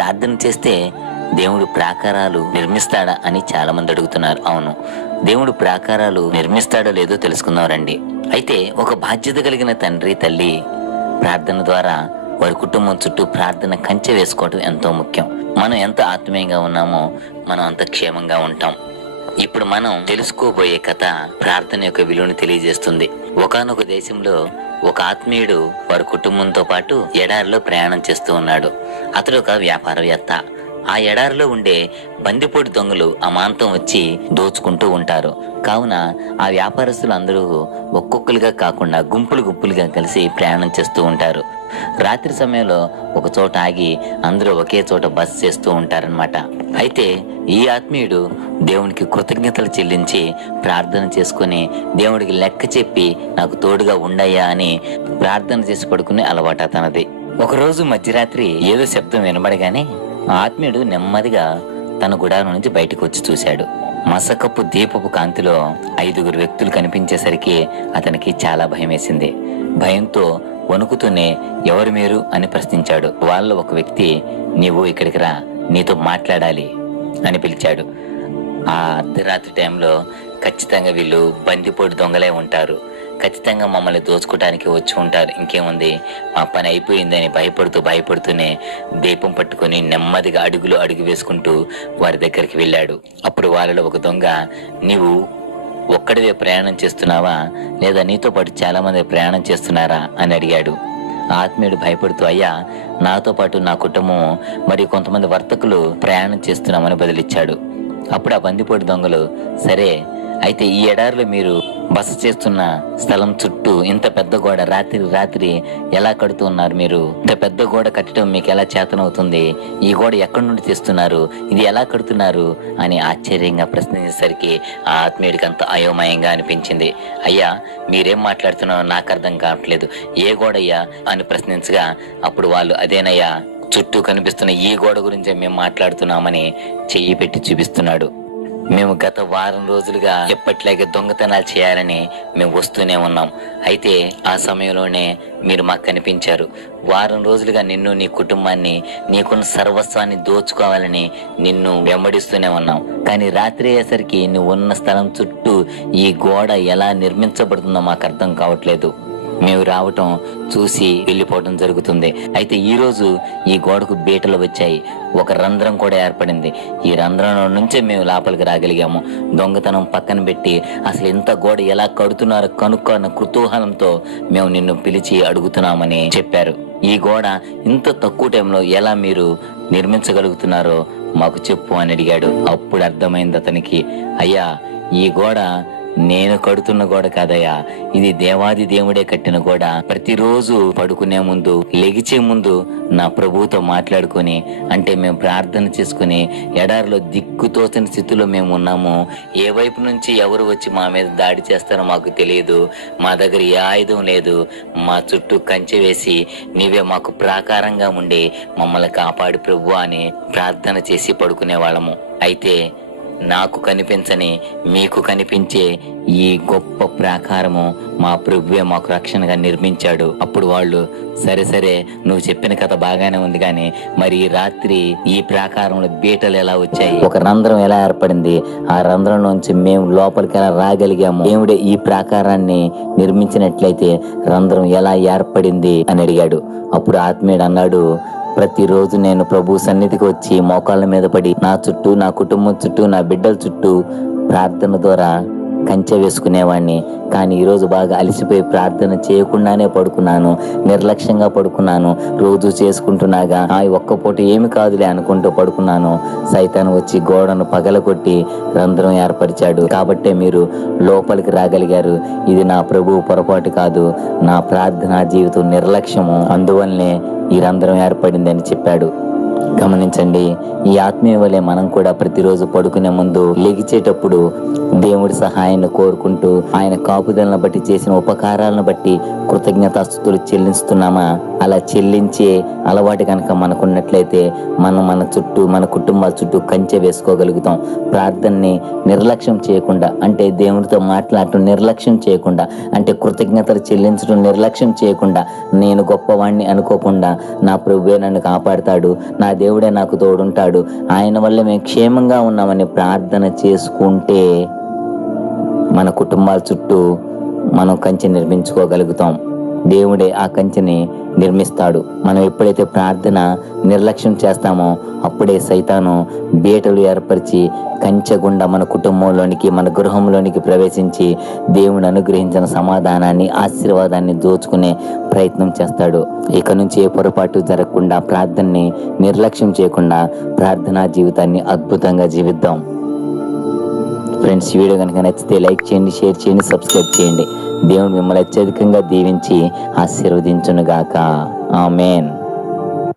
ప్రార్థన చేస్తే దేవుడు ప్రాకారాలు నిర్మిస్తాడా అని చాలా మంది అడుగుతున్నారు. అవును దేవుడు ప్రాకారాలు నిర్మిస్తాడో లేదో తెలుసుకుందాం రండి. అయితే ఒక బాధ్యత కలిగిన తండ్రి తల్లి ప్రార్థన ద్వారా వారి కుటుంబం చుట్టూ ప్రార్థన కంచె వేసుకోవటం ఎంతో ముఖ్యం. మనం ఎంత ఆత్మీయంగా ఉన్నామో మనం అంత క్షేమంగా ఉంటాం. ఇప్పుడు మనం తెలుసుకోబోయే కథ ప్రార్థన యొక్క విలువను తెలియజేస్తుంది. ఒకానొక దేశంలో ఒక ఆత్మీయుడు వారి కుటుంబంతో పాటు ఎడారిలో ప్రయాణం చేస్తూ ఉన్నాడు. అతడు ఒక వ్యాపారవేత్త. ఆ ఎడారిలో ఉండే బందిపోటు దొంగలు అమాంతం వచ్చి దోచుకుంటూ ఉంటారు. కావున ఆ వ్యాపారస్తులు అందరూ ఒక్కొక్కరుగా కాకుండా గుంపులు గుంపులుగా కలిసి ప్రయాణం చేస్తూ ఉంటారు. రాత్రి సమయంలో ఒక చోట ఆగి అందరూ ఒకే చోట బస్ చేస్తూ ఉంటారనమాట అయితే ఈ ఆత్మీయుడు దేవునికి కృతజ్ఞతలు చెల్లించి ప్రార్థన చేసుకుని దేవుడికి లెక్క చెప్పి నాకు తోడుగా ఉండయ్యా అని ప్రార్థన చేసి పడుకునే అలవాటు తనది ఒకరోజు మధ్యరాత్రి ఏదో శబ్దం వినబడగానే ఆత్మీయుడు నెమ్మదిగా తన గుడారం నుంచి బయటకు వచ్చి చూశాడు. మసకపు దీపపు కాంతిలో ఐదుగురు వ్యక్తులు కనిపించేసరికి అతనికి చాలా భయం వేసింది భయంతో వణుకుతూనే ఎవరు మీరు? అని ప్రశ్నించాడు. వాళ్ళ ఒక వ్యక్తి నీవు ఇక్కడికి రా నీతో మాట్లాడాలి అని పిలిచాడు. ఆ అర్ధరాత్రి టైంలో ఖచ్చితంగా వీళ్ళు బందిపోటు దొంగలే ఉంటారు. ఖచ్చితంగా మమ్మల్ని దోచుకోవడానికి వచ్చి ఉంటారు. ఇంకేముంది? మా పని అయిపోయిందని భయపడుతూ భయపడుతూనే దీపం పట్టుకొని నెమ్మదిగా అడుగులు అడుగు వేసుకుంటూ వారి దగ్గరికి వెళ్ళాడు. అప్పుడు వాళ్ళలో ఒక దొంగ నీవు ఒక్కడివే ప్రయాణం చేస్తున్నావా? లేదా నీతో పాటు చాలామంది ప్రయాణం చేస్తున్నారా? అని అడిగాడు. ఆత్మీయుడు భయపడుతూ అయ్యా నాతో పాటు నా కుటుంబం మరియు కొంతమంది వర్తకులు ప్రయాణం చేస్తున్నామని బదిలిచ్చాడు. అప్పుడు ఆ బందిపోటు దొంగలు సరే అయితే ఈ ఎడారిలో మీరు బస చేస్తున్న స్థలం చుట్టూ ఇంత పెద్ద గోడ రాత్రి రాత్రి ఎలా కడుతూ ఉన్నారు మీరు? ఇంత పెద్ద గోడ కట్టడం మీకు ఎలా చేతనవుతుంది? ఈ గోడ ఎక్కడి నుండి తెస్తున్నారు? ఇది ఎలా కడుతున్నారు? అని ఆశ్చర్యంగా ప్రశ్నించేసరికి ఆ ఆత్మీయుడికి అంత అయోమయంగా అనిపించింది. అయ్యా మీరేం మాట్లాడుతున్నారో నాకు అర్థం కావట్లేదు. ఏ గోడయ్యా? అని ప్రశ్నించగా అప్పుడు వాళ్ళు అదేనయ్యా చుట్టూ కనిపిస్తున్న ఈ గోడ గురించే మేము మాట్లాడుతున్నామని చెయ్యి పెట్టి చూపిస్తున్నాడు. మేము గత వారం రోజులుగా ఎప్పట్లాగే దొంగతనాలు చేయాలని మేము వస్తూనే ఉన్నాం. అయితే ఆ సమయంలోనే మీరు మాకు కనిపించారు. వారం రోజులుగా నిన్ను నీ కుటుంబాన్ని నీకున్న సర్వస్వాన్ని దోచుకోవాలని నిన్ను వెంబడిస్తూనే ఉన్నాం. కానీ రాత్రి అయ్యేసరికి నువ్వు ఉన్న స్థలం చుట్టూ ఈ గోడ ఎలా నిర్మించబడుతుందో మాకు అర్థం కావట్లేదు. మేము రావటం చూసి వెళ్ళిపోవడం జరుగుతుంది. అయితే ఈ రోజు ఈ గోడకు బీటలు వచ్చాయి. ఒక రంధ్రం కూడా ఏర్పడింది. ఈ రంధ్రంలో నుంచే మేము లోపలికి రాగలిగాము. దొంగతనం పక్కన పెట్టి అసలు ఇంత గోడ ఎలా కడుతున్నారో కనుక్కున్న కుతూహలంతో మేము నిన్ను పిలిచి అడుగుతున్నామని చెప్పారు. ఈ గోడ ఇంత తక్కువ టైంలో ఎలా మీరు నిర్మించగలుగుతున్నారో మాకు చెప్పు అని అడిగాడు. అప్పుడు అర్థమైంది అతనికి అయ్యా ఈ గోడ నేను కడుతున్న గోడ కాదయ్యా. ఇది దేవాది దేవుడే కట్టిన గోడ. ప్రతిరోజు పడుకునే ముందు లెగిచే ముందు నా ప్రభువుతో మాట్లాడుకొని అంటే మేము ప్రార్థన చేసుకుని ఎడారిలో దిక్కుతోసిన స్థితిలో మేము ఉన్నాము. ఏ వైపు నుంచి ఎవరు వచ్చి మా మీద దాడి చేస్తారో మాకు తెలియదు. మా దగ్గర ఏ ఆయుధం లేదు. మా చుట్టూ కంచె వేసి నీవే మాకు ప్రాకారంగా ఉండి మమ్మల్ని కాపాడు ప్రభు అని ప్రార్థన చేసి పడుకునే వాళ్ళము అయితే నాకు కనిపించని మీకు కనిపించే ఈ గొప్ప ప్రాకారము మా ప్రభువే మాకు రక్షణగా నిర్మించాడు. అప్పుడు వాళ్ళు సరే సరే నువ్వు చెప్పిన కథ బాగానే ఉంది కానీ మరి ఈ రాత్రి ఈ ప్రాకారంలో బీటలు ఎలా వచ్చాయి? ఒక రంధ్రం ఎలా ఏర్పడింది? ఆ రంధ్రం నుంచి మేము లోపలికి ఎలా రాగలిగాము? దేవుడే ఈ ప్రాకారాన్ని నిర్మించినట్లయితే రంధ్రం ఎలా ఏర్పడింది? అని అడిగాడు. అప్పుడు ఆత్మీయుడు అన్నాడు ప్రతిరోజు నేను ప్రభు సన్నిధికి వచ్చి మోకాళ్ళ మీద పడి నా చుట్టూ నా కుటుంబం చుట్టూ నా బిడ్డల చుట్టూ ప్రార్థన ద్వారా కంచె వేసుకునేవాడిని కానీ ఈరోజు బాగా అలసిపోయి ప్రార్థన చేయకుండానే పడుకున్నాను. నిర్లక్ష్యంగా పడుకున్నాను. రోజు చేసుకుంటున్నాగా. ఆ ఒక్క పూట ఏమి కాదులే అనుకుంటూ పడుకున్నాను. సైతాన్ వచ్చి గోడను పగలగొట్టి రంధ్రం ఏర్పరిచాడు. కాబట్టే మీరు లోపలికి రాగలిగారు. ఇది నా ప్రభువు పొరపాటు కాదు. నా ప్రార్థనా జీవితం నిర్లక్ష్యము. అందువల్లనే ఈ రంధ్రం ఏర్పడిందని చెప్పాడు. గమనించండి ఈ ఆత్మీయ వలె మనం కూడా ప్రతిరోజు పడుకునే ముందు లెగిచేటప్పుడు దేవుడి సహాయాన్ని కోరుకుంటూ ఆయన కాపుదలను బట్టి చేసిన ఉపకారాలను బట్టి కృతజ్ఞతాస్థుతులు చెల్లిస్తున్నామా? అలా చెల్లించే అలవాటు కనుక మనకున్నట్లయితే మనం మన చుట్టూ మన కుటుంబాల చుట్టూ కంచె వేసుకోగలుగుతాం. ప్రార్థనని నిర్లక్ష్యం చేయకుండా అంటే దేవునితో మాట్లాడటం నిర్లక్ష్యం చేయకుండా అంటే కృతజ్ఞతలు చెల్లించడం నిర్లక్ష్యం చేయకుండా నేను గొప్పవాణ్ణి అనుకోకుండా నా ప్రభువే నన్ను కాపాడుతాడు నా దేవుడే నాకు తోడుంటాడు ఆయన వల్ల మేము క్షేమంగా ఉన్నామని ప్రార్థన చేసుకుంటే మన కుటుంబాల చుట్టూ మనం కంచె నిర్మించుకోగలుగుతాం. దేవుడే ఆ కంచెని నిర్మిస్తాడు. మనం ఎప్పుడైతే ప్రార్థన నిర్లక్ష్యం చేస్తామో అప్పుడే సైతాను బీటలు ఏర్పరిచి కంచెగుండా మన కుటుంబంలోనికి మన గృహంలోనికి ప్రవేశించి దేవుని అనుగ్రహించిన సమాధానాన్ని ఆశీర్వాదాన్ని దోచుకునే ప్రయత్నం చేస్తాడు. ఇక నుంచి ఏ పొరపాటు జరగకుండా ప్రార్థనని నిర్లక్ష్యం చేయకుండా ప్రార్థనా జీవితాన్ని అద్భుతంగా జీవిద్దాం. ఫ్రెండ్స్ వీడియో కనుక నచ్చితే లైక్ చేయండి షేర్ చేయండి సబ్స్క్రైబ్ చేయండి. దేవుడు మిమ్మల్ని అత్యధికంగా దీవించి ఆశీర్వదించునుగాక. ఆమెన్.